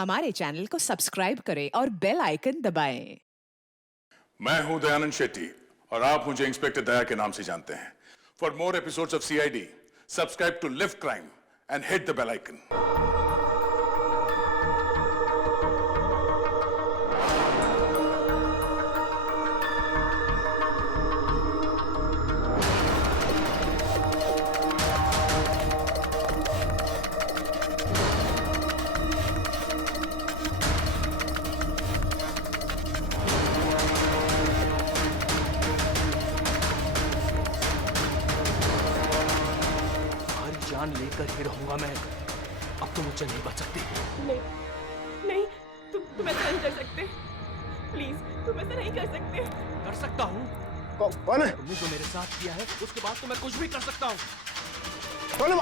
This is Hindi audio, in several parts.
हमारे चैनल को सब्सक्राइब करें और बेल आइकन दबाएं। मैं हूं दयानंद शेट्टी और आप मुझे इंस्पेक्टर दया के नाम से जानते हैं। For more episodes of CID, subscribe to Liv Crime and hit the bell icon. जान लेकर ही रहूंगा मैं। अब तुम मुझसे नहीं बच सकती। नहीं, नहीं, तुम ऐसा नहीं कर सकते। प्लीज, तुम ऐसा नहीं कर सकते। कर सकता हूँ। कौन है? तुमने जो मेरे साथ किया है, उसके बाद तो मैं कुछ भी कर सकता हूँ। कौन है?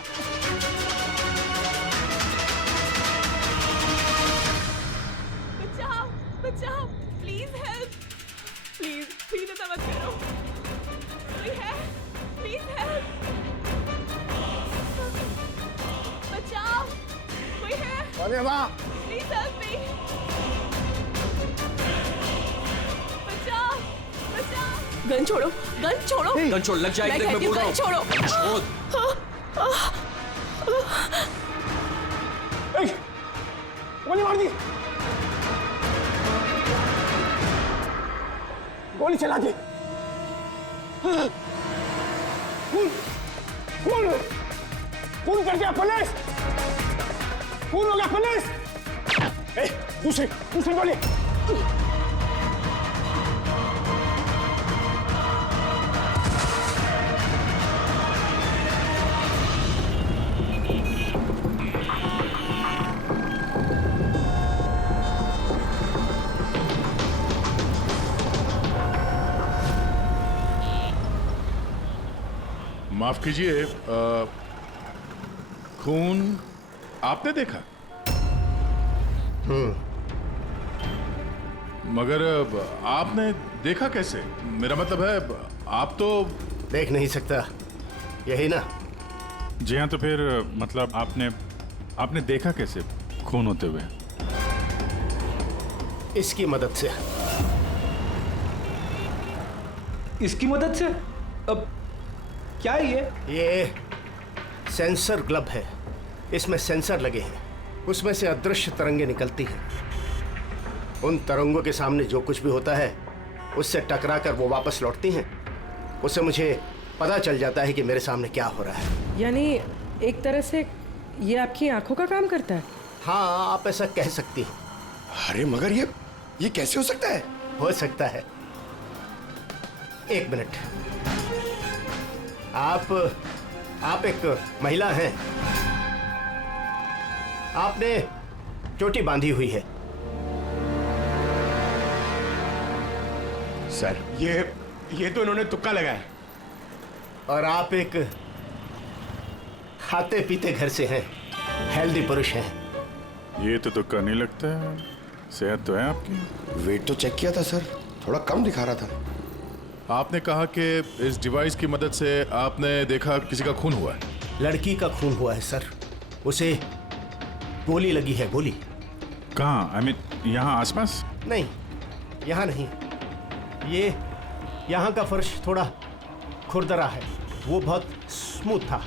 बचाओ, बचाओ, प्लीज हेल्प, प्लीज ऐसा मत करो। कोई है? Please help. बचाओ, कोई है? कौन है वहाँ? Please help me. बचाओ, बचाओ। गन छोड़ो, गन छोड़ो। गन छोड़, लग जाएगी। मैं बोल रहा हूँ। छोड़ो। गोली मार दी, गोली चला दी। खून कर दिया पुलिस, खून हो गया पुलिस। दूसरी गोली। माफ कीजिए, खून आपने देखा? मगर आपने देखा कैसे? मेरा मतलब है, आप तो देख नहीं सकता, यही ना? जी हाँ, तो फिर मतलब आपने देखा कैसे खून होते हुए? इसकी मदद से। इसकी मदद से? अब क्या है ये सेंसर ग्लव है, इसमें सेंसर लगे हैं, उसमें से अदृश्य तरंगे निकलती हैं। उन तरंगों के सामने जो कुछ भी होता है उससे टकराकर वो वापस लौटती हैं। उससे मुझे पता चल जाता है कि मेरे सामने क्या हो रहा है। यानी एक तरह से ये आपकी आंखों का काम करता है? हाँ, आप ऐसा कह सकती हैं। अरे मगर ये कैसे हो सकता है? हो सकता है। एक मिनट, आप एक महिला हैं, आपने चोटी बांधी हुई है। सर, ये तो इन्होंने तुक्का लगाया। और आप एक खाते पीते घर से हैं, हेल्दी पुरुष हैं। ये तो तुक्का नहीं लगता है। सेहत तो है आपकी। वेट तो चेक किया था सर, थोड़ा कम दिखा रहा था। आपने कहा कि इस डिवाइस की मदद से आपने देखा किसी का खून हुआ है। लड़की का खून हुआ है सर, उसे गोली लगी है। गोली कहाँ? आई मीन यहाँ आसपास? नहीं, यहाँ नहीं। ये यहाँ का फर्श थोड़ा खुरदरा है, वो बहुत स्मूथ था,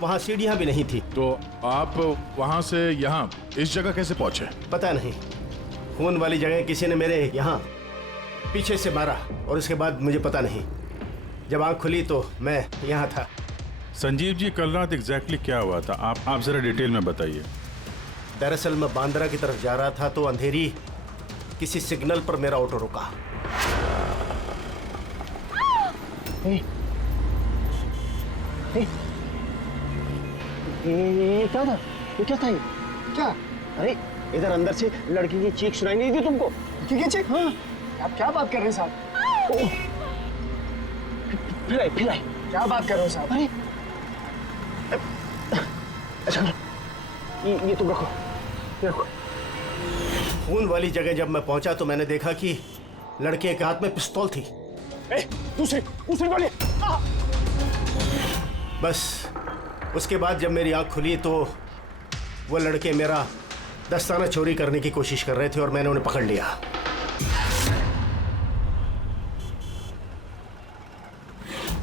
वहाँ सीढ़ियाँ भी नहीं थी। तो आप वहां से यहाँ इस जगह कैसे पहुंचे? पता नहीं, खून वाली जगह किसी ने मेरे यहाँ पीछे से मारा और उसके बाद मुझे पता नहीं। जब आँख खुली तो मैं यहाँ था। संजीव जी, कल रात एग्जैक्टली क्या हुआ था? आप जरा डिटेल में बताइए। दरअसल मैं बांद्रा की तरफ जा रहा था तो अंधेरी किसी सिग्नल पर मेरा ऑटो रुका। ये क्या था? ये क्या था? ये क्या? अरे इधर अंदर से लड़की की चीख सुनाई नहीं दी तुमको? ठीक है चीख? हाँ, आप क्या बात कर रहे हैं साहब? फिर आए। क्या बात कर रहे हो साहब? अरे अच्छा, ये तुम रखो, ये रखो। खून वाली जगह जब मैं पहुंचा तो मैंने देखा कि लड़के के हाथ में पिस्तौल थी। दूसरी गोली। बस उसके बाद जब मेरी आंख खुली तो वो लड़के मेरा दस्ताना चोरी करने की कोशिश कर रहे थे और मैंने उन्हें पकड़ लिया।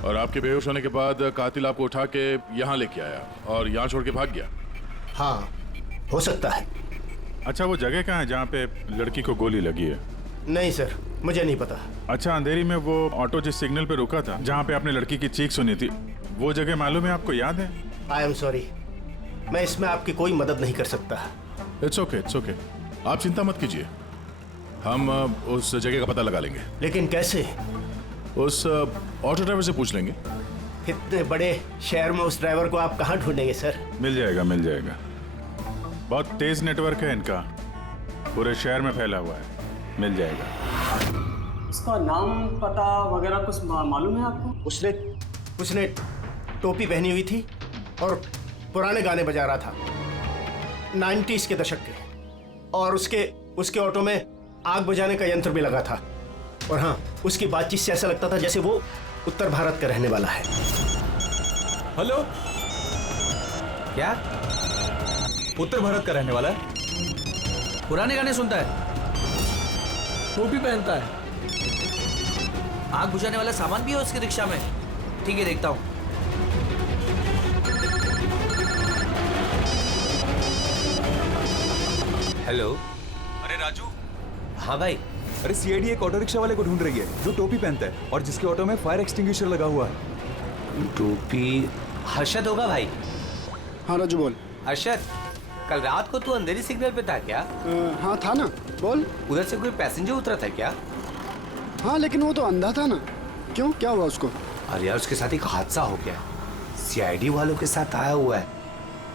और आपके बेहोश होने के बाद कातिल आपको उठा के यहाँ लेके आया और यहाँ छोड़ के भाग गया। हाँ, हो सकता है। अच्छा, वो जगह कहाँ है जहाँ पे लड़की को गोली लगी है? नहीं सर, मुझे नहीं पता। अच्छा, अंधेरी में वो ऑटो जिस सिग्नल पे रुका था, जहाँ पे आपने लड़की की चीख सुनी थी, वो जगह मालूम है आपको? याद है? आई एम सॉरी, मैं इसमें आपकी कोई मदद नहीं कर सकता। It's okay, it's okay. आप चिंता मत कीजिए, हम उस जगह का पता लगा लेंगे। लेकिन कैसे? उस ऑटो ड्राइवर से पूछ लेंगे। इतने बड़े शहर में उस ड्राइवर को आप कहाँ ढूंढेंगे सर? मिल जाएगा, मिल जाएगा। बहुत तेज नेटवर्क है इनका, पूरे शहर में फैला हुआ है, मिल जाएगा। इसका नाम पता वगैरह कुछ मालूम है आपको? उसने टोपी पहनी हुई थी और पुराने गाने बजा रहा था, 90s के दशक के, और उसके ऑटो में आग बुझाने का यंत्र भी लगा था। और हाँ, उसकी बातचीत से ऐसा लगता था जैसे वो उत्तर भारत का रहने वाला है। हेलो, क्या उत्तर भारत का रहने वाला है? पुराने गाने सुनता है, टोपी पहनता है, आग बुझाने वाला सामान भी है उसकी रिक्शा में। ठीक है, देखता हूँ। हेलो। अरे राजू। हाँ भाई। अरे सीआईडी एक ऑटो रिक्शा वाले को ढूंढ रही है जो टोपी पहनता है और जिसके ऑटो में फायर एक्सटिंग्विशर लगा हुआ है। टोपी हर्षद होगा भाई। हाँ राजू बोल। हर्षद, कल रात को तू अंधेरी सिग्नल पे था क्या? हाँ था ना, बोल। उधर से कोई पैसेंजर उतरा था क्या? हाँ लेकिन वो तो अंधा था ना। क्यों, क्या हुआ उसको? अरे यार, उसके साथ एक हादसा हो गया। सीआईडी वालों के साथ आया हुआ है,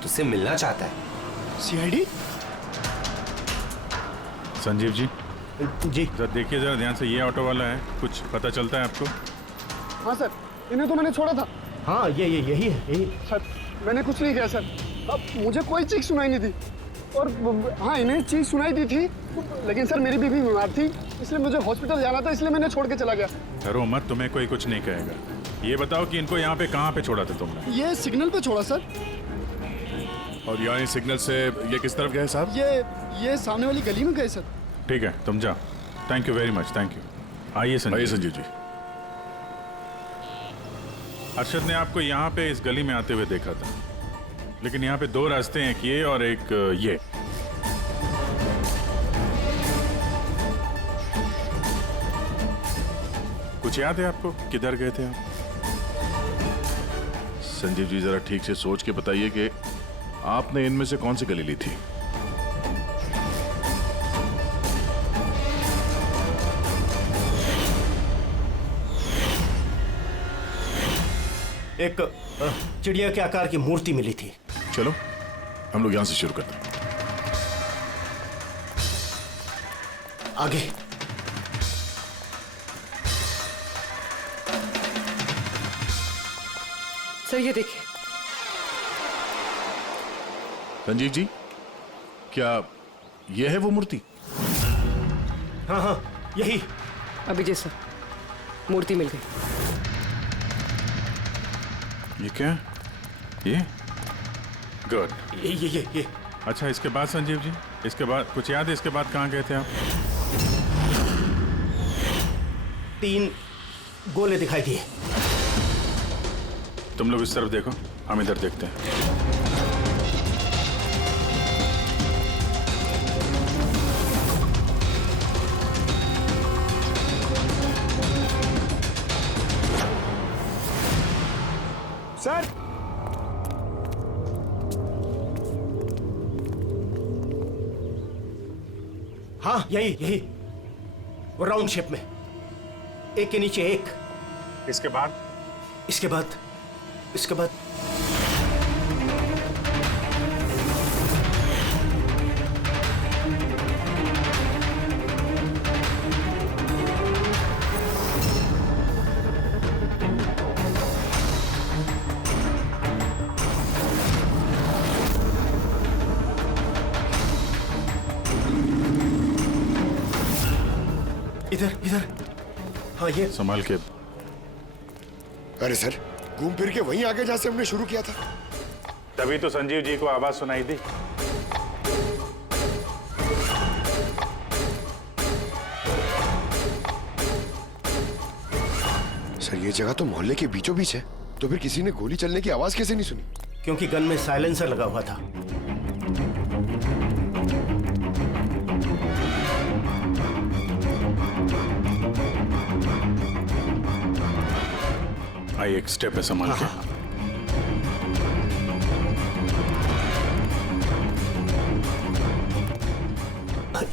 तुझसे मिलना चाहता है। सीआईडी? संजीव जी, जी जरा देखिए, जरा ध्यान से, ये ऑटो वाला है, कुछ पता चलता है आपको? हाँ सर, इन्हें तो मैंने छोड़ा था। हाँ, यही है। सर मैंने कुछ नहीं किया सर, अब मुझे कोई चीख सुनाई नहीं थी। और हाँ, इन्हें चीख सुनाई दी थी, लेकिन सर मेरी बीवी बीमार थी, इसलिए मुझे हॉस्पिटल जाना था, इसलिए मैंने छोड़ के चला गया। डरो मत, तुम्हें कोई कुछ नहीं कहेगा। ये बताओ कि इनको यहाँ पे कहाँ पे छोड़ा था तुमने? ये सिग्नल पे छोड़ा सर। और यहाँ सिग्नल से ये किस तरफ गए साहब? ये सामने वाली गली में गए सर। ठीक है, तुम जाओ। Thank you very much, thank you. आइए संजीव जी। अरशद ने आपको यहाँ पे इस गली में आते हुए देखा था, लेकिन यहाँ पे दो रास्ते हैं, एक ये और एक ये। कुछ याद है आपको, किधर गए थे आप? संजीव जी, जरा ठीक से सोच के बताइए कि आपने इनमें से कौन सी गली ली थी? एक चिड़िया के आकार की मूर्ति मिली थी। चलो हम लोग यहां से शुरू करते हैं। आगे। सर ये देखिए। संजीव जी, क्या यह है वो मूर्ति? हाँ, यही। अभिजय सर, मूर्ति मिल गई। ये क्या? ये गुड। ये। अच्छा, इसके बाद संजीव जी, इसके बाद कुछ याद है? इसके बाद कहाँ गए थे आप? 3 गोले दिखाई दिए। तुम लोग इस तरफ देखो, हम इधर देखते हैं। सर हाँ, यही वो राउंड शेप में, एक के नीचे एक। इसके बाद इसके बाद इधर। हाँ, ये संभाल के। अरे सर, घूम फिर के वहीं आगे जहाँ से हमने शुरू किया था। तभी तो संजीव जी को आवाज सुनाई दी। ये जगह तो मोहल्ले के बीचों बीच है, तो फिर किसी ने गोली चलने की आवाज कैसे नहीं सुनी? क्योंकि गन में साइलेंसर लगा हुआ था। आई एक स्टेप है, संभाल के।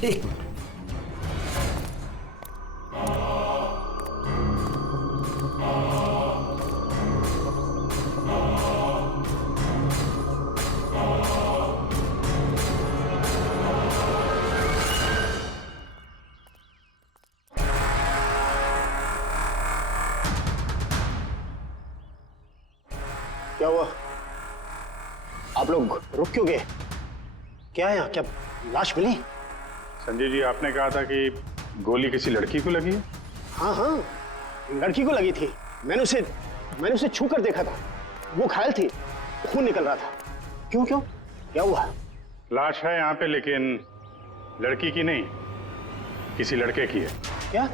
एक क्या हुआ? आप लोग रुक क्यों गए? क्या है यहाँ? क्या लाश मिली? संजय जी, आपने कहा था कि गोली किसी लड़की को लगी है? हाँ हाँ, लड़की को लगी थी। मैंने उसे छू कर देखा था। वो घायल थी, खून निकल रहा था। क्यों क्यों? क्या हुआ? लाश है यहाँ पे, लेकिन लड़की की नहीं, किसी लड़के की है। क्या?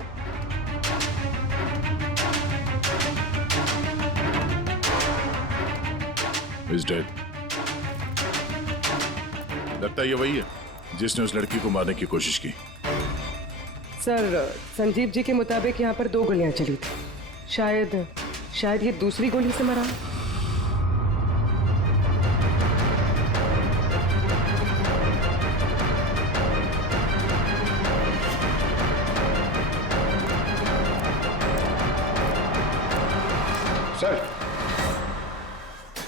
He's dead. लगता है ये वही है जिसने उस लड़की को मारने की कोशिश की। सर, संजीव जी के मुताबिक यहाँ पर 2 गोलियां चली थी। शायद ये दूसरी गोली से मरा।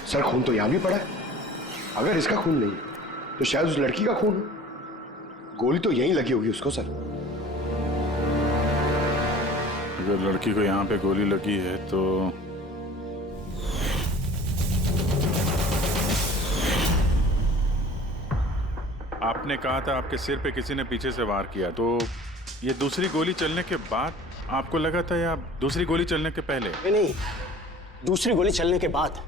सर, खून तो यहां भी पड़ा है। अगर इसका खून नहीं तो शायद उस लड़की का खून हो। गोली तो यहीं लगी होगी उसको। सर, अगर लड़की को यहाँ पे गोली लगी है तो आपने कहा था आपके सिर पे किसी ने पीछे से वार किया, तो ये दूसरी गोली चलने के बाद आपको लगा था या दूसरी गोली चलने के पहले? नहीं, दूसरी गोली चलने के बाद।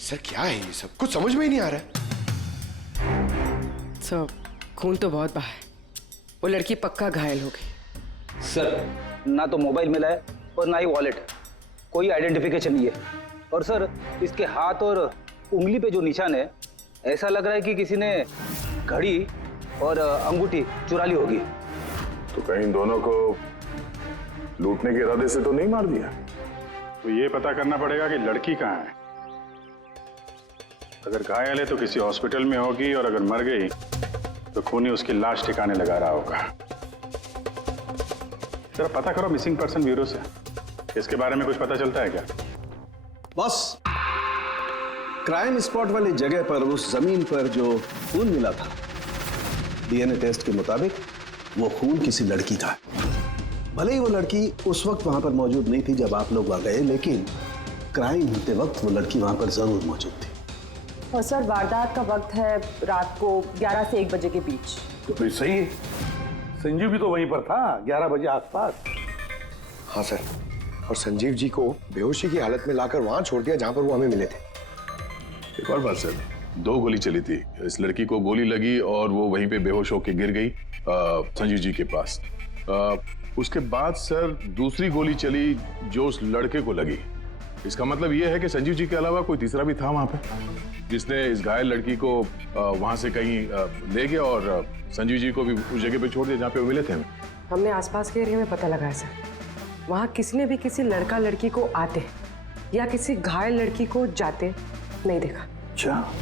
सर क्या है ये सब? कुछ समझ में ही नहीं आ रहा है। सर, खून तो बहुत बहा है। वो लड़की पक्का घायल हो गई। सर, ना तो मोबाइल मिला है और ना ही वॉलेट। कोई आइडेंटिफिकेशन नहीं है। और सर, इसके हाथ और उंगली पे जो निशान है, ऐसा लग रहा है कि किसी ने घड़ी और अंगूठी चुरा ली होगी। तो कहीं दोनों को लूटने के इरादे से तो नहीं मार दिया? तो ये पता करना पड़ेगा कि लड़की कहाँ है। अगर घायल है तो किसी हॉस्पिटल में होगी, और अगर मर गई तो खूनी उसकी लाश ठिकाने लगा रहा होगा। जरा पता करो मिसिंग पर्सन ब्यूरो से, इसके बारे में कुछ पता चलता है क्या? बस, क्राइम स्पॉट वाली जगह पर उस जमीन पर जो खून मिला था, डीएनए टेस्ट के मुताबिक वो खून किसी लड़की का है। भले ही वो लड़की उस वक्त वहां पर मौजूद नहीं थी जब आप लोग वहां गए, लेकिन क्राइम होते वक्त वो लड़की वहां पर जरूर मौजूद थी। और सर, वारदात का वक्त है रात को 11 से 1 बजे के बीच। तो फिर सही है, संजीव भी तो वहीं पर था 11 बजे आसपास। हाँ सर, और संजीव जी को बेहोशी की हालत में लाकर वहां छोड़ दिया जहां पर वो हमें मिले थे। एक और बात सर, 2 गोली चली थी। इस लड़की को गोली लगी और वो वहीं पे बेहोश होकर गिर गई संजीव जी के पास। उसके बाद सर दूसरी गोली चली जो उस लड़के को लगी। इसका मतलब ये है कि संजीव जी के अलावा कोई तीसरा भी था वहां पे, जिसने इस घायल लड़की को वहां से कहीं ले गया और संजीव जी को भी उस जगह पे छोड़ दिया जहाँ पे वो मिले थे। हमने आसपास के एरिया में पता लगाया सर। वहाँ किसी ने भी किसी लड़का लड़की को आते या किसी घायल लड़की को जाते नहीं देखा। अच्छा,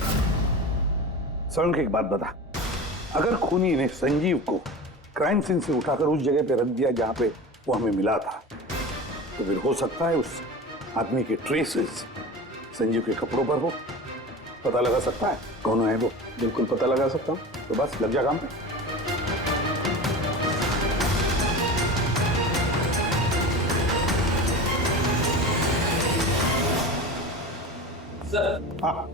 सर एक बात बता, अगर खूनी ने संजीव को क्राइम सीन से उठाकर उस जगह पे रख दिया जहाँ पे वो हमें मिला था, तो फिर हो सकता है उस आदमी के ट्रेसेस संजीव के कपड़ों पर हो। पता लगा सकता है कौन है वो? बिल्कुल पता लगा सकता हूँ। तो बस लग जा काम पे। सर, हाँ,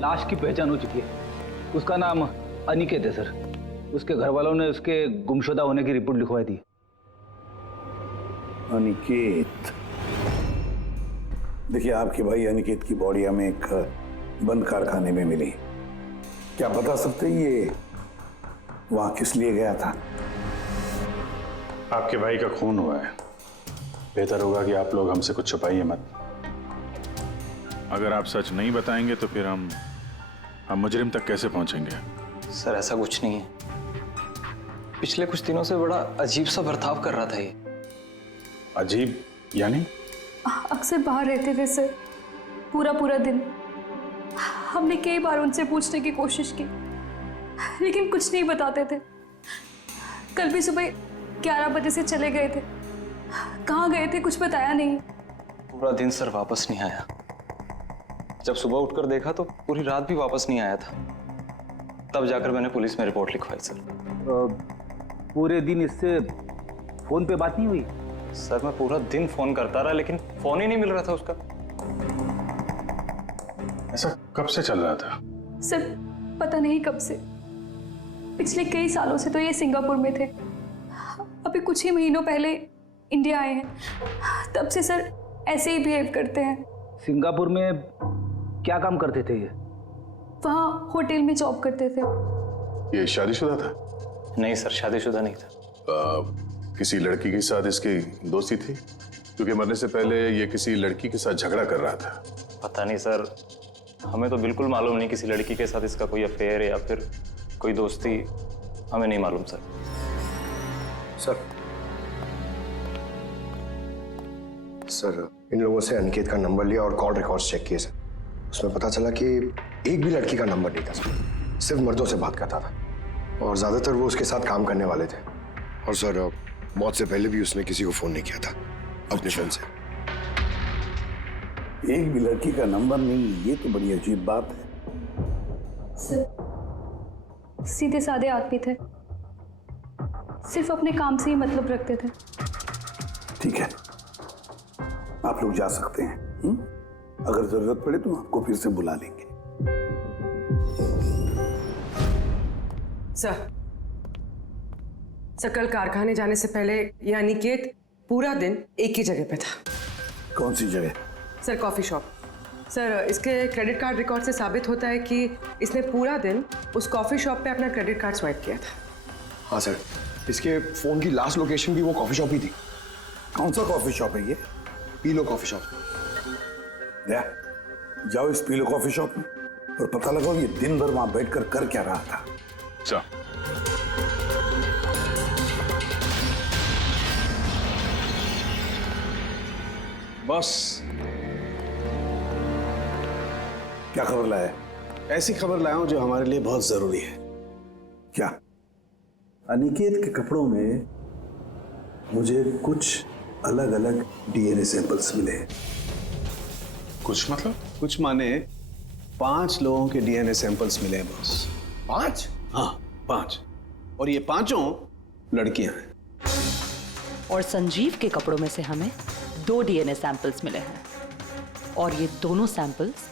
लाश की पहचान हो चुकी है। उसका नाम अनिकेत है सर। उसके घर वालों ने उसके गुमशुदा होने की रिपोर्ट लिखवाई थी। अनिकेत, देखिए आपके भाई अनिकेत की बॉडी हमें एक बंद कारखाने में मिली। क्या बता सकते ये वहां किस लिए गया था? आपके भाई का खून हुआ है बेहतर होगा कि आप लोग हमसे कुछ छुपाइए मत। अगर आप सच नहीं बताएंगे तो फिर हम मुजरिम तक कैसे पहुंचेंगे? सर ऐसा कुछ नहीं है। पिछले कुछ दिनों से बड़ा अजीब सा बर्ताव कर रहा था ये। अजीब यानी? अक्सर बाहर रहते थे सर, पूरा दिन। हमने कई बार उनसे पूछने की कोशिश की, लेकिन कुछ नहीं बताते थे। कल भी सुबह 11 बजे से चले गए थे। कहाँ गए थे कुछ बताया नहीं। पूरा दिन सर वापस नहीं आया। जब सुबह उठकर देखा तो पूरी रात भी वापस नहीं आया था। तब जाकर मैंने पुलिस में रिपोर्ट लिखवाई सर। पूरे दिन इससे फोन पे बात नहीं हुई? सर मैं पूरा दिन फोन करता रहा, लेकिन फोन ही नहीं मिल रहा था उसका। ऐसा कब से चल रहा था? सर पता नहीं कब से। पिछले कई सालों से तो ये सिंगापुर में थे। अभी कुछ ही महीनों पहले इंडिया आए हैं। तब से सर ऐसे ही बिहेव करते हैं। सिंगापुर में क्या काम करते थे ये? वहाँ होटल में जॉब करते थे। ये शादीशुदा था? नहीं सर, शादीशुदा नहीं था। किसी लड़की के साथ इसकी दोस्ती थी? क्योंकि मरने से पहले ये किसी लड़की के साथ झगड़ा कर रहा था। पता नहीं सर, हमें तो बिल्कुल मालूम नहीं किसी लड़की के साथ इसका कोई अफेयर या फिर कोई दोस्ती, हमें नहीं मालूम सर। सर इन लोगों से अनिकेत का नंबर लिया और कॉल रिकॉर्ड्स चेक किए सर। उसमें पता चला कि एक भी लड़की का नंबर नहीं था सर, सिर्फ मर्दों से बात करता था और ज्यादातर वो उसके साथ काम करने वाले थे। और सर मौत से पहले भी उसने किसी को फोन नहीं किया था अपने फोन से। एक भी लड़की का नंबर नहीं, ये तो बड़ी अजीब बात है। सर सीधे साधे आदमी थे, सिर्फ अपने काम से ही मतलब रखते थे। ठीक है, आप लोग जा सकते हैं। अगर जरूरत पड़े तो आपको फिर से बुला लेंगे। सर कल कारखाने जाने से पहले ये अनिकेत पूरा दिन एक ही जगह पे था। कौन सी जगह? Sir coffee shop. सर इसके क्रेडिट कार्ड रिकॉर्ड से साबित होता है कि इसने पूरा दिन उस कॉफी शॉप पे अपना क्रेडिट कार्ड स्वाइप किया था। हाँ सर, इसके फोन की लास्ट लोकेशन भी वो कॉफी शॉप ही थी। कौन सा कॉफी शॉप है ये? पीलो कॉफी शॉप। जाओ इस पीलो कॉफी शॉप में और पता लगाओ ये दिन भर वहां बैठकर कर क्या रहा था। अच्छा। बॉस, क्या खबर लाया? ऐसी खबर लाया हूं जो हमारे लिए बहुत जरूरी है। क्या? अनिकेत के कपड़ों में मुझे कुछ अलग अलग डीएनए सैंपल्स मिले। कुछ मतलब? कुछ माने 5 लोगों के डीएनए सैंपल्स मिले हैं बॉस। 5? हाँ 5, और ये 5 लड़कियां हैं। और संजीव के कपड़ों में से हमें 2 डीएनए सैंपल्स मिले हैं और ये दोनों सैंपल्स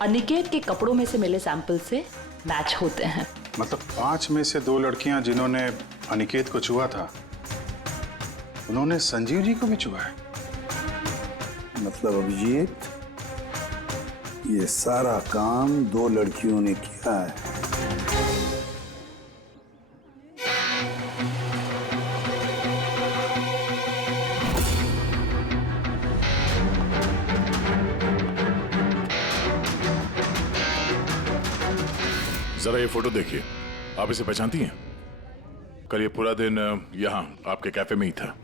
अनिकेत के कपड़ों में से मिले सैंपल से मैच होते हैं। मतलब 5 में से 2 लड़कियां जिन्होंने अनिकेत को छुआ था, उन्होंने संजीव जी को भी छुआ है। मतलब अभिजीत, ये सारा काम 2 लड़कियों ने किया है। जरा ये फोटो देखिए, आप इसे पहचानती हैं? कल ये पूरा दिन यहाँ आपके कैफे में ही था।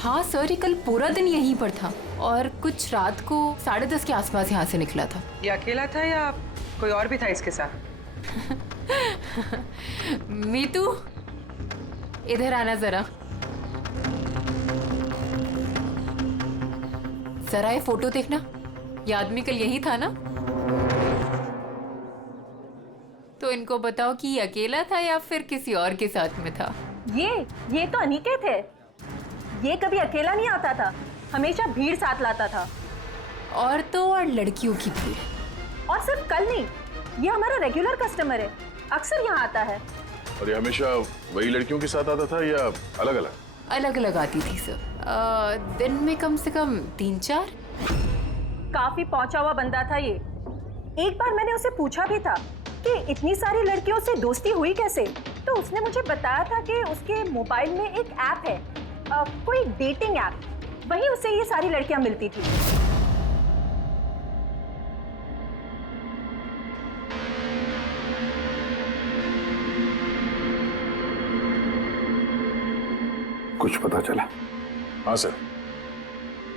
हाँ सर, ये कल पूरा दिन यहीं पर था और कुछ रात को 10:30 के आसपास यहाँ से निकला था। ये अकेला था या कोई और भी था इसके साथ? मीतू, इधर आना जरा। जरा ये फोटो देखना, ये आदमी कल यही था ना? तो इनको बताओ कि ये अकेला था या फिर किसी और के साथ में था। ये तो अनिकेत है। ये कभी अकेला नहीं आता था, हमेशा भीड़ साथ लाता था। औरतों और लड़कियों की भीड़। और सिर्फ कल नहीं, ये हमारा रेगुलर कस्टमर है, अक्सर यहाँ आता है। और ये हमेशा वही लड़कियों के साथ आता था या अलग अलग? अलग अलग आती थी सर। दिन में कम से कम 3-4। काफी पहुंचा हुआ बंदा था ये। एक बार मैंने उसे पूछा भी था कि इतनी सारी लड़कियों से दोस्ती हुई कैसे, तो उसने मुझे बताया था कि उसके मोबाइल में एक ऐप है, कोई डेटिंग ऐप, वहीं उसे ये सारी लड़कियां मिलती थी। कुछ पता चला? हाँ सर,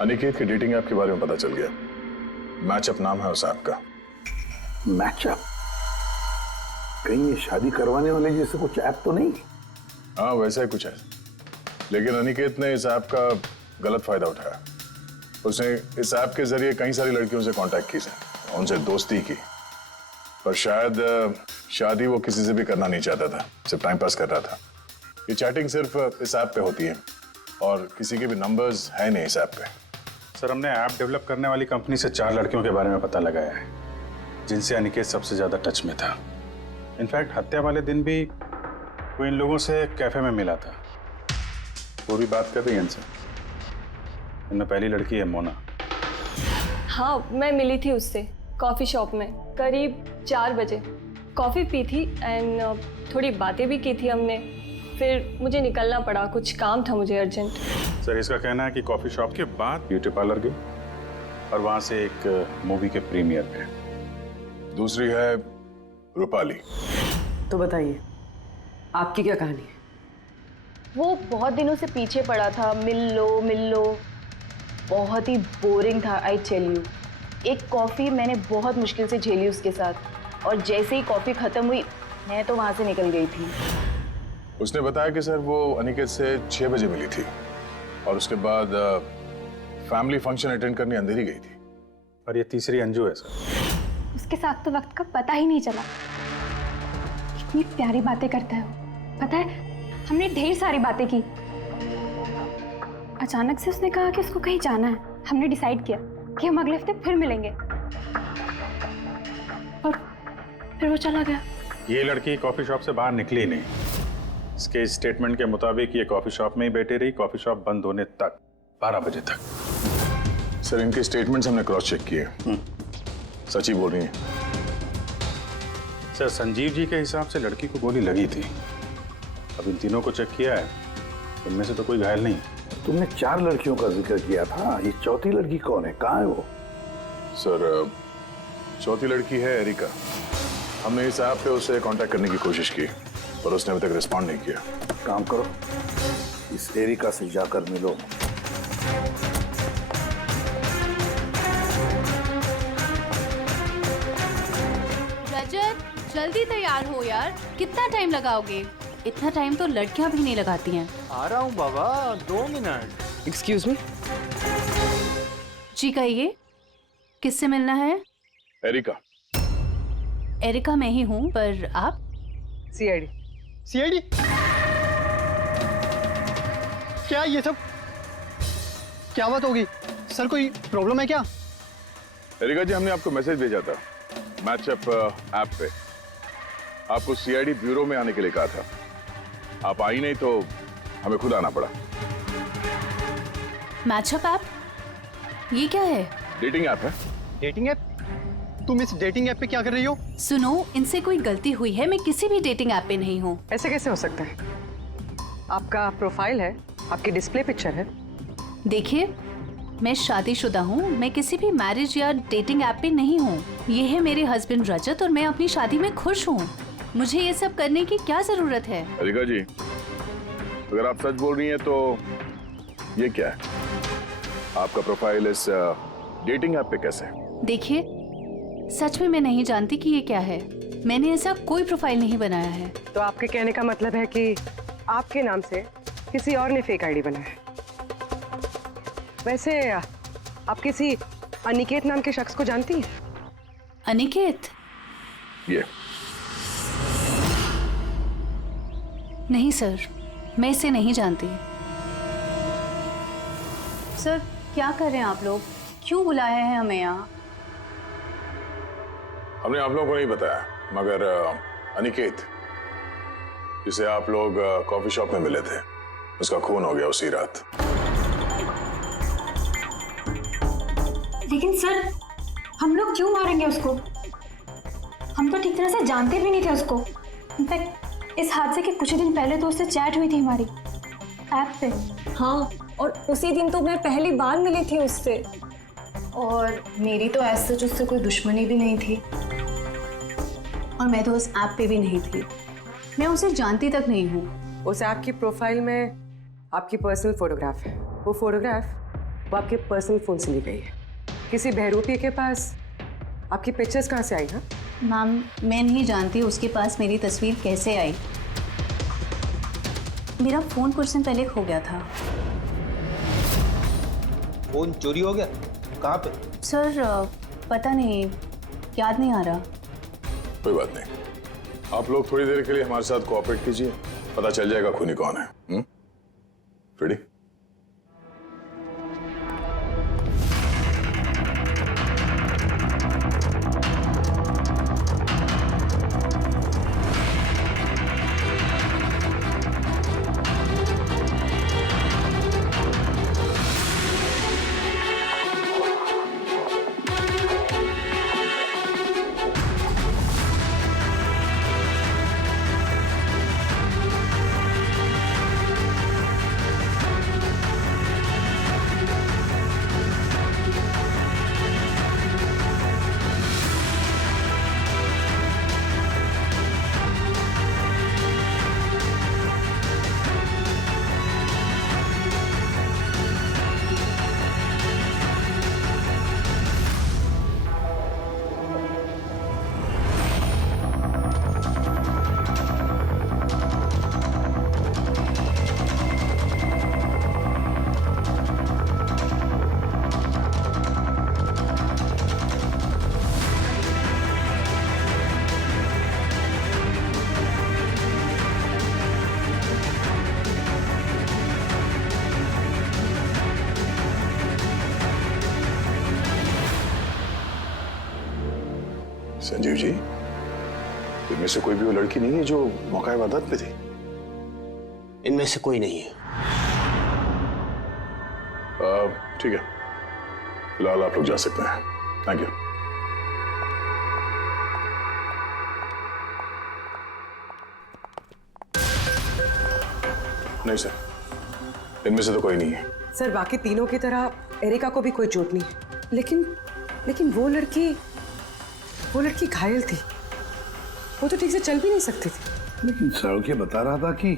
अनिकेत के डेटिंग ऐप के बारे में पता चल गया। मैचअप नाम है उस ऐप का। मैचअप? कहीं ये शादी करवाने वाले जैसे कुछ ऐप तो नहीं? हाँ वैसा ही कुछ है, लेकिन अनिकेत ने इस ऐप का गलत फायदा उठाया। उसने इस ऐप के जरिए कई सारी लड़कियों से कांटेक्ट की, उनसे दोस्ती की, पर शायद शादी वो किसी से भी करना नहीं चाहता था, सिर्फ टाइम पास कर रहा था। ये चैटिंग सिर्फ इस ऐप पे होती है और किसी के भी नंबर्स है नहीं इस ऐप पे। सर, हमने ऐप डेवलप करने वाली कंपनी से 4 लड़कियों के बारे में पता लगाया है जिनसे अनिकेत सबसे ज्यादा टच में था। इनफैक्ट हत्या वाले दिन भी वो इन लोगों से कैफे में मिला था। पूरी बात कर रही है इनसे। इनमें पहली लड़की है मोना। हाँ, मैं मिली थी उससे कॉफ़ी शॉप में करीब 4 बजे। कॉफ़ी पी थी एंड थोड़ी बातें भी की थी हमने। फिर मुझे निकलना पड़ा, कुछ काम था मुझे अर्जेंट। सर, इसका कहना है कि कॉफी शॉप के बाद ब्यूटी पार्लर गई और वहां से एक मूवी के प्रीमियर पे। दूसरी है रूपाली। तो बताइए, आपकी क्या कहानी है? वो बहुत दिनों से पीछे पड़ा था, मिल लो। बहुत ही बोरिंग था, आई टेल यू। एक कॉफ़ी मैंने बहुत मुश्किल से झेली उसके साथ, और जैसे ही कॉफ़ी ख़त्म हुई मैं तो वहाँ से निकल गई थी। उसने बताया कि सर वो अनिकेत से 6 बजे मिली थी और उसके बाद फैमिली फंक्शन अटेंड करने अंधेरी गई थी। और ये तीसरी अंजू है सर। उसके साथ तो वक्त का पता ही नहीं चला। इतनी प्यारी बातें करता है वो। पता है, हमने ढेर सारी बातें की। अचानक से उसने कहा कि उसको कहीं जाना है। हमने डिसाइड किया कि हम अगले हफ्ते फिर मिलेंगे, और फिर वो चला गया। ये लड़की कॉफी शॉप से बाहर निकली ही नहीं। इसके स्टेटमेंट के मुताबिक ये कॉफी शॉप में ही बैठी रही, कॉफी शॉप बंद होने तक, 12 बजे तक। सर, इनके स्टेटमेंट्स हमने क्रॉस चेक किए, सच ही बोल रही हैं। सर, संजीव जी के हिसाब से लड़की को गोली लगी थी। अब इन तीनों को चेक किया है, उनमें से तो कोई घायल नहीं। तुमने 4 लड़कियों का जिक्र किया था, ये चौथी लड़की कौन है? कहाँ है वो? सर, चौथी लड़की है एरिका। हमने इस ऐप पे उसे कांटेक्ट करने की कोशिश की पर उसने अभी तक रिस्पॉन्ड नहीं किया। काम करो, इस एरिका से जाकर मिलो। रजत, जल्दी तैयार हो यार, कितना टाइम लगाओगे? इतना टाइम तो लड़कियां भी नहीं लगाती हैं। आ रहा हूँ बाबा, 2 मिनट। Excuse me. जी कहिए, किससे मिलना है? एरिका। एरिका मैं ही हूँ, पर आप? सीआईडी। सीआईडी? क्या ये सब? क्या बात होगी सर, कोई प्रॉब्लम है क्या? एरिका जी, हमने आपको मैसेज भेजा था मैचअप ऐप पे। आपको सीआईडी ब्यूरो में आने के लिए कहा था। आप आई नहीं तो हमें खुद आना पड़ा। Matchup app? ये क्या है? डेटिंग ऐप है। Dating app? तुम इस डेटिंग ऐप पे क्या कर रही हो? सुनो, इनसे कोई गलती हुई है, मैं किसी भी डेटिंग ऐप पे नहीं हूँ। ऐसे कैसे हो सकता है? आपका प्रोफाइल है, आपकी डिस्प्ले पिक्चर है। देखिए, मैं शादीशुदा हूँ, मैं किसी भी मैरिज या डेटिंग ऐप पे नहीं हूँ। ये है मेरे हस्बैंड रजत और मैं अपनी शादी में खुश हूँ। मुझे ये सब करने की क्या जरूरत है? एरिका जी, अगर आप सच बोल रही हैं तो ये क्या है? आपका प्रोफाइल इस डेटिंग ऐप पे कैसे? देखिए, सच में मैं नहीं जानती कि ये क्या है। मैंने ऐसा कोई प्रोफाइल नहीं बनाया है। तो आपके कहने का मतलब है कि आपके नाम से किसी और ने फेक आईडी बनाया है। वैसे आप किसी अनिकेत नाम के शख्स को जानती हैं? अनिकेत? ये नहीं सर, मैं इसे नहीं जानती। सर, क्या कर रहे हैं आप लोग? क्यों बुलाया है हमें यहाँ? हमने आप लोगों को नहीं बताया, मगर अनिकेत, जिसे आप लोग कॉफी शॉप में मिले थे, उसका खून हो गया उसी रात। लेकिन सर, हम लोग क्यों मारेंगे उसको? हम तो ठीक तरह से जानते भी नहीं थे उसको। इनफैक्ट इस हादसे के कुछ दिन पहले तो उससे चैट हुई थी हमारी ऐप पे। हाँ, और उसी दिन तो मैं पहली बार मिली थी उससे। और मेरी तो ऐसे सच उससे कोई दुश्मनी भी नहीं थी, और मैं तो उस ऐप पे भी नहीं थी। मैं उसे जानती तक नहीं हूँ। उस ऐप की प्रोफाइल में आपकी पर्सनल फोटोग्राफ है। वो फोटोग्राफ वो आपके पर्सनल फोन से ली गई है। किसी बहरूपी के पास आपकी पिक्चर्स कहाँ से आई? हाँ मैम, मैं नहीं जानती उसके पास मेरी तस्वीर कैसे आई। मेरा फोन कुछ दिन पहले खो गया था। फोन चोरी हो गया? कहाँ पे? सर पता नहीं, याद नहीं आ रहा। कोई बात नहीं, आप लोग थोड़ी देर के लिए हमारे साथ कोऑपरेट कीजिए, पता चल जाएगा खूनी कौन है। रेडी? संजीव जी, इनमें से कोई भी वो लड़की नहीं है जो मौका वारदात पे थी? इनमें से कोई नहीं है। ठीक है, फिलहाल आप लोग जा सकते हैं। Thank you. नहीं सर, इनमें से तो कोई नहीं है। सर, बाकी तीनों की तरह एरिका को भी कोई चोट नहीं है, लेकिन वो लड़की घायल थी। वो तो ठीक से चल भी नहीं सकती थी। लेकिन सड़के बता रहा था कि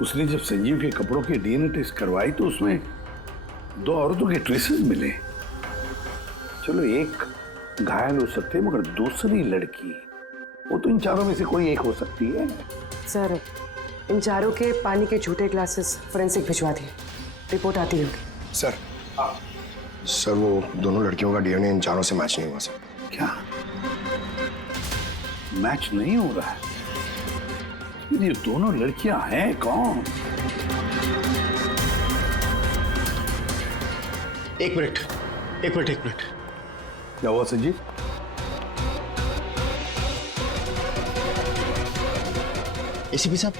उसने जब संजीव के कपड़ों के डीएनए टेस्ट करवाई तो उसमें 2 औरतों के ट्रेसेस मिले। चलो एक घायल हो सकते, मगर दूसरी लड़की, वो तो इन चारों में से कोई एक हो सकती है। सर, इन चारों के पानी के झूठे ग्लासेस फोरेंसिक भिजवा दिए, रिपोर्ट आती होगी। सर वो दोनों लड़कियों का डीएनए इन चारों से मैच नहीं हुआ सर। क्या मैच नहीं हो रहा है? ये दोनों लड़कियां हैं कौन? एक मिनट। क्या हुआ संजीव? एसीपी साहब,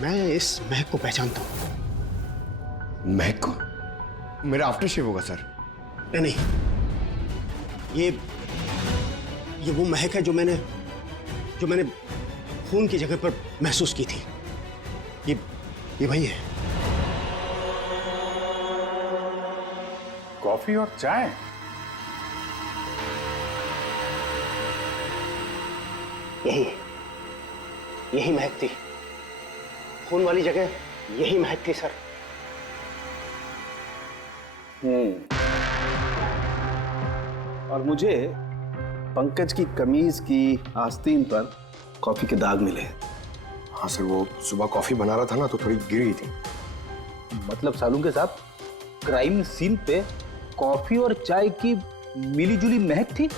मैं इस महक को पहचानता हूं। महक को? मेरा आफ्टर शेव होगा सर। नहीं, ये वो महक है जो मैंने खून की जगह पर महसूस की थी। ये वही है। कॉफी और चाय? यही महक थी। खून वाली जगह यही महक थी सर। और मुझे पंकज की कमीज की आस्तीन पर कॉफी के दाग मिले। हाँ सर, वो सुबह कॉफी बना रहा था ना, तो थोड़ी गिर गई थी। मतलब सालू के साथ क्राइम सीन पे कॉफी और चाय की मिलीजुली महक थी?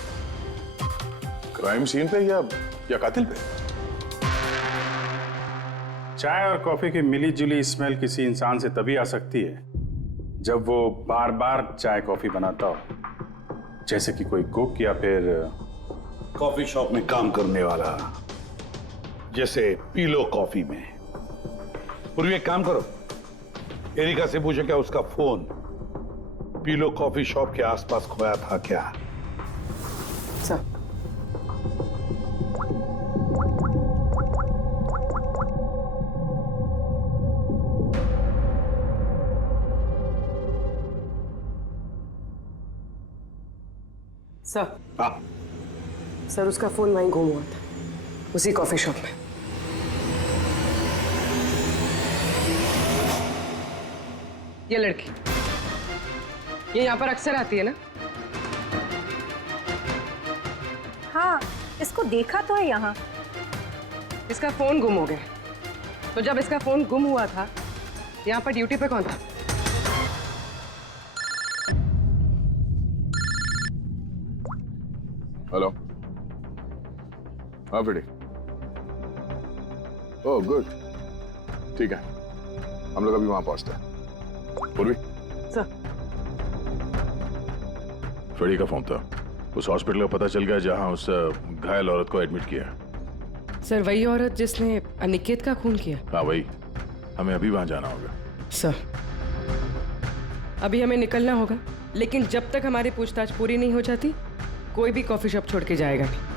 क्राइम सीन पे या कातिल पे? चाय और कॉफी की मिली जुली स्मेल किसी इंसान से तभी आ सकती है जब वो बार बार चाय कॉफी बनाता हो, जैसे कि कोई कुक या फिर कॉफी शॉप में काम करने वाला, जैसे पीलो कॉफी में। पूर्वी एक काम करो, एरिका से पूछो क्या उसका फोन पीलो कॉफी शॉप के आसपास खोया था क्या? सर, सर हाँ सर उसका फोन वहीं गुम हुआ था, उसी कॉफी शॉप में। ये लड़की ये यहाँ पर अक्सर आती है ना? हाँ, इसको देखा तो है यहाँ। इसका फोन गुम हो गया, तो जब इसका फोन गुम हुआ था यहाँ पर ड्यूटी पे कौन था? हेलो। हाँ फ्रेडी। ओह गुड, ठीक है, हम लोग अभी वहां पहुंचते हैं। पूर्वी सर। फ्रेडी का फोन था, उस हॉस्पिटल का पता चल गया जहां उस घायल औरत को एडमिट किया। सर वही औरत जिसने अनिकेत का खून किया? हाँ वही, हमें अभी वहां जाना होगा। सर अभी हमें निकलना होगा, लेकिन जब तक हमारी पूछताछ पूरी नहीं हो जाती कोई भी कॉफी शॉप छोड़ के जाएगा नहीं।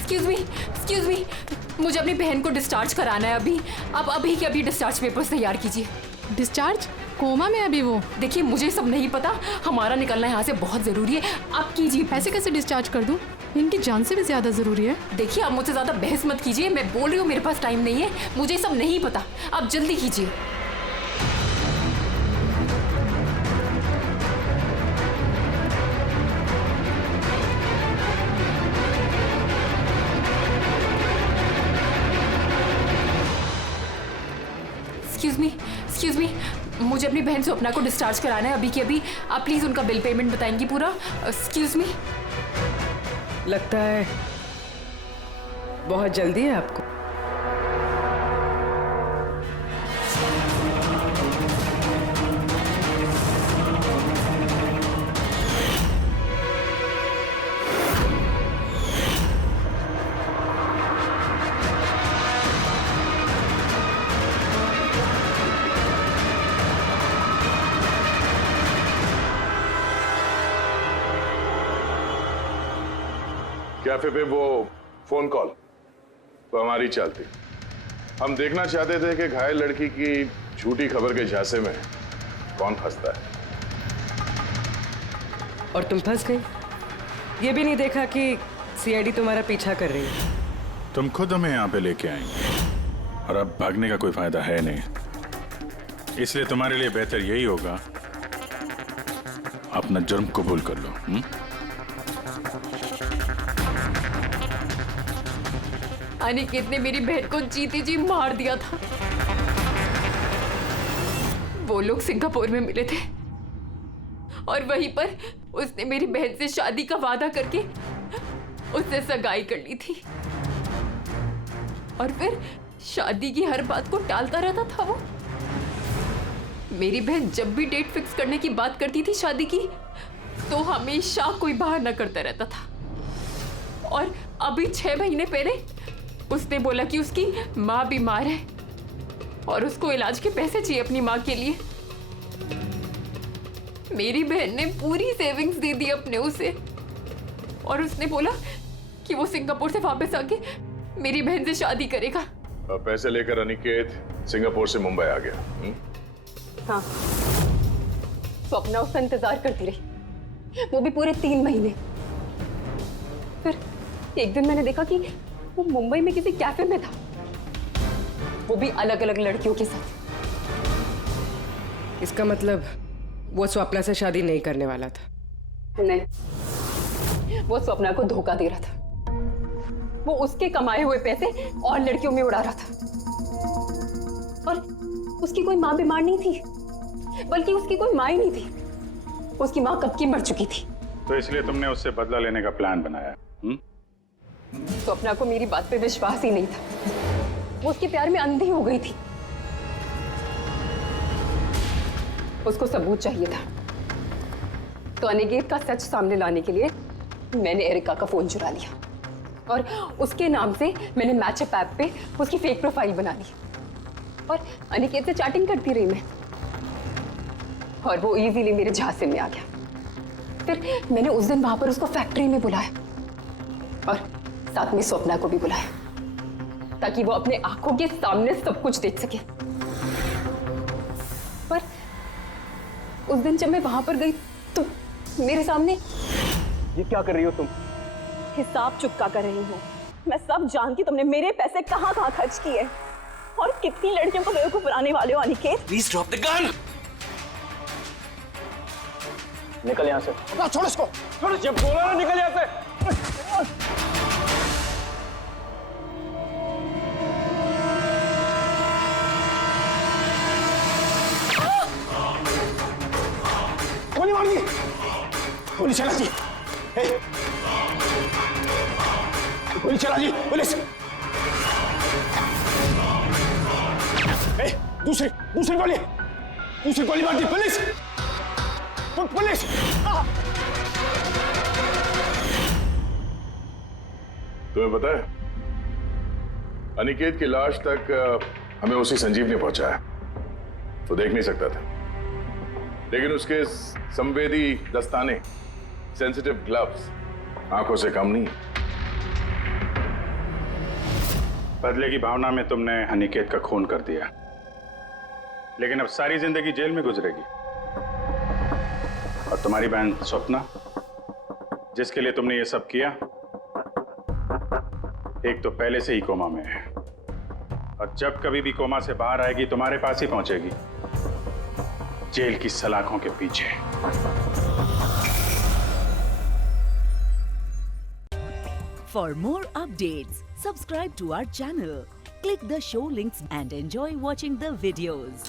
एक्सक्यूज मी, मुझे अपनी बहन को डिस्चार्ज कराना है अभी। आप अभी के अभी डिस्चार्ज पेपर्स तैयार कीजिए। डिस्चार्ज? कोमा में अभी वो? देखिए मुझे सब नहीं पता, हमारा निकलना यहाँ से बहुत जरूरी है, आप कीजिए। ऐसे कैसे डिस्चार्ज कर दूं? इनकी जान से भी ज्यादा जरूरी है। देखिए आप मुझसे ज्यादा बहस मत कीजिए, मैं बोल रही हूँ मेरे पास टाइम नहीं है, मुझे सब नहीं पता, आप जल्दी कीजिए। एक्सक्यूज मी, मुझे अपनी बहन स्वप्ना को डिस्चार्ज कराना है अभी के अभी। आप प्लीज उनका बिल पेमेंट बताएंगी पूरा। Excuse me. लगता है बहुत जल्दी है आपको। कैफे पे वो फोन कॉल तो हमारी चलती। हम देखना चाहते थे कि घायल लड़की की झूठी खबर के झांसे में कौन फंसता है। और तुम फंस गई। ये भी नहीं देखा कि सीआईडी तुम्हारा पीछा कर रही है। तुम खुद हमें यहाँ पे लेके आएंगे और अब भागने का कोई फायदा है नहीं, इसलिए तुम्हारे लिए बेहतर यही होगा अपना जुर्म कबूल कर लो। अनिकेत ने मेरी बहन को जीते जी मार दिया था। वो लोग सिंगापुर में मिले थे और वहीं पर उसने मेरी बहन से शादी का वादा करके उससे सगाई कर ली थी और फिर शादी की हर बात को टालता रहता था वो। मेरी बहन जब भी डेट फिक्स करने की बात करती थी शादी की तो हमेशा कोई बहाना करता रहता था। और अभी 6 महीने पहले उसने बोला कि उसकी माँ बीमार है और उसको इलाज के पैसे चाहिए अपनी माँ के लिए। मेरी बहन ने पूरी सेविंग्स दे दी अपने उसे और उसने बोला कि वो सिंगापुर से वापस आके मेरी बहन से शादी करेगा। पैसे लेकर अनिकेत सिंगापुर से मुंबई आ गया। हाँ, स्वप्ना उसका इंतजार करती रही, वो भी पूरे 3 महीने। फिर एक दिन मैंने देखा कि वो मुंबई में किसी कैफे में था, वो भी अलग अलग लड़कियों के साथ। इसका मतलब वो स्वप्ना से शादी नहीं करने वाला था? नहीं, वो स्वप्ना को धोखा दे रहा था। वो उसके कमाए हुए पैसे और लड़कियों में उड़ा रहा था। और उसकी कोई माँ बीमार नहीं थी, बल्कि उसकी कोई माँ ही नहीं थी। उसकी माँ कब की मर चुकी थी। तो इसलिए तुमने उससे बदला लेने का प्लान बनाया? स्वप्ना को मेरी बात पे विश्वास ही नहीं था, वो उसके प्यार में अंधी हो गई थी। उसको सबूत चाहिए था, तो अनिकेत का सच सामने लाने के लिए मैंने एरिका का फोन चुरा लिया और उसके नाम से मैंने मैचअप ऐप पे उसकी फेक प्रोफाइल बना ली और अनिकेत से चैटिंग करती रही मैं, और वो इजीली मेरे झांसे में आ गया। फिर मैंने उस दिन वहां पर उसको फैक्ट्री में बुलाया और साथ में स्वप्ना को भी बुलाया, ताकि वो अपने आंखों के सामने सब कुछ देख सके। पर उस दिन जब मैं वहां पर गई तो मेरे सामने। ये क्या कर रही हो तुम? हिसाब चुका कर रही हूँ। मैं सब जानती तुमने मेरे पैसे कहाँ कहाँ खर्च किए और कितनी लड़कियों को बेवकूफ बनाने वाले हो Aniket. Please drop the gun. निकल यहाँ से। छोड़ इसको। छोड़, जब बोला ना निकल यहाँ से। गोली मार दी। गोली चला दी। गोली चला दी पुलिस। दूसरी गोली मार दी पुलिस। पुलिस। तुम्हें पता है, अनिकेत की लाश तक हमें उसी संजीव ने पहुंचाया। वो देख नहीं सकता था, लेकिन उसके संवेदी दस्ताने, सेंसिटिव ग्लव्स, आंखों से कम नहीं। बदले की भावना में तुमने अनिकेत का खून कर दिया, लेकिन अब सारी जिंदगी जेल में गुजरेगी। और तुम्हारी बहन स्वप्ना, जिसके लिए तुमने ये सब किया, एक तो पहले से ही कोमा में है, और जब कभी भी कोमा से बाहर आएगी तुम्हारे पास ही पहुंचेगी, जेल की सलाखों के पीछे। For more updates, subscribe to our channel, click the show links and enjoy watching the videos.